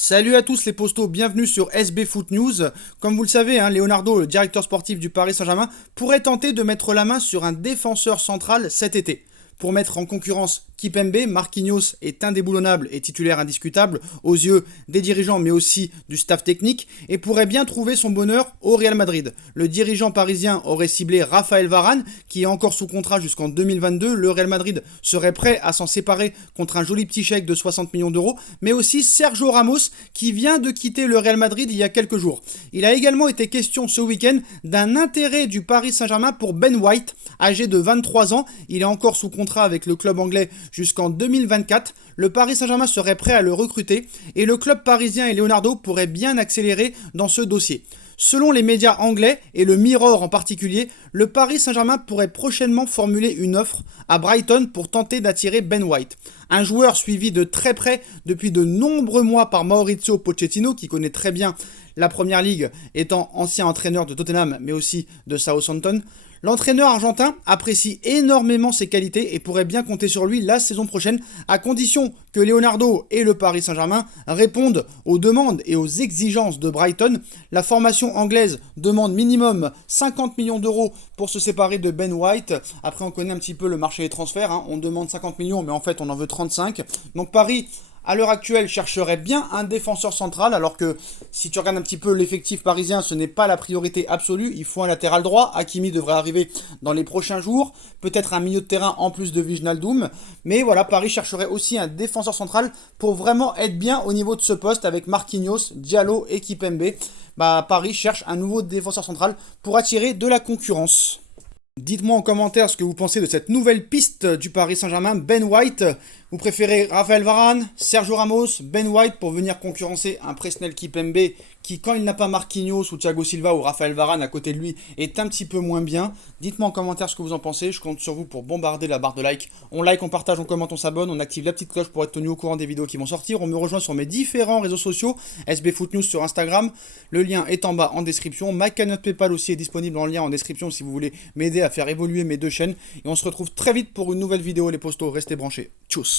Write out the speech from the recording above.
Salut à tous les postos, bienvenue sur SB Foot News. Comme vous le savez, Leonardo, le directeur sportif du Paris Saint-Germain, pourrait tenter de mettre la main sur un défenseur central cet été. Pour mettre en concurrence Kipembe, Marquinhos est indéboulonnable et titulaire indiscutable aux yeux des dirigeants mais aussi du staff technique et pourrait bien trouver son bonheur au Real Madrid. Le dirigeant parisien aurait ciblé Raphaël Varane qui est encore sous contrat jusqu'en 2022. Le Real Madrid serait prêt à s'en séparer contre un joli petit chèque de 60 millions d'euros, mais aussi Sergio Ramos qui vient de quitter le Real Madrid il y a quelques jours. Il a également été question ce week-end d'un intérêt du Paris Saint-Germain pour Ben White, âgé de 23 ans. Il est encore sous contrat avec le club anglais jusqu'en 2024. Le Paris Saint-Germain serait prêt à le recruter et le club parisien et Leonardo pourraient bien accélérer dans ce dossier. Selon les médias anglais et le Mirror en particulier, le Paris Saint-Germain pourrait prochainement formuler une offre à Brighton pour tenter d'attirer Ben White. Un joueur suivi de très près depuis de nombreux mois par Mauricio Pochettino qui connaît très bien la Première Ligue étant ancien entraîneur de Tottenham mais aussi de Southampton. L'entraîneur argentin apprécie énormément ses qualités et pourrait bien compter sur lui la saison prochaine, à condition que Leonardo et le Paris Saint-Germain répondent aux demandes et aux exigences de Brighton. La formation anglaise demande minimum 50 millions d'euros pour se séparer de Ben White. Après, on connaît un petit peu le marché des transferts. On demande 50 millions, mais en fait, on en veut 35. Donc Paris, à l'heure actuelle, chercherait bien un défenseur central, alors que si tu regardes un petit peu l'effectif parisien, ce n'est pas la priorité absolue. Il faut un latéral droit. Hakimi devrait arriver dans les prochains jours. Peut-être un milieu de terrain en plus de Wijnaldum. Mais voilà, Paris chercherait aussi un défenseur central pour vraiment être bien au niveau de ce poste avec Marquinhos, Diallo et Kipembe. Paris cherche un nouveau défenseur central pour attirer de la concurrence. Dites-moi en commentaire ce que vous pensez de cette nouvelle piste du Paris Saint-Germain, Ben White. Vous préférez Raphaël Varane, Sergio Ramos, Ben White pour venir concurrencer un Presnel Kipembe qui, quand il n'a pas Marquinhos ou Thiago Silva ou Raphaël Varane à côté de lui, est un petit peu moins bien. Dites-moi en commentaire ce que vous en pensez. Je compte sur vous pour bombarder la barre de like. On like, on partage, on commente, on s'abonne, on active la petite cloche pour être tenu au courant des vidéos qui vont sortir. On me rejoint sur mes différents réseaux sociaux, SB Foot News sur Instagram. Le lien est en bas en description. Ma cagnotte PayPal aussi est disponible en lien en description si vous voulez m'aider à faire évoluer mes deux chaînes. Et on se retrouve très vite pour une nouvelle vidéo les postos. Restez branchés. Tchuss.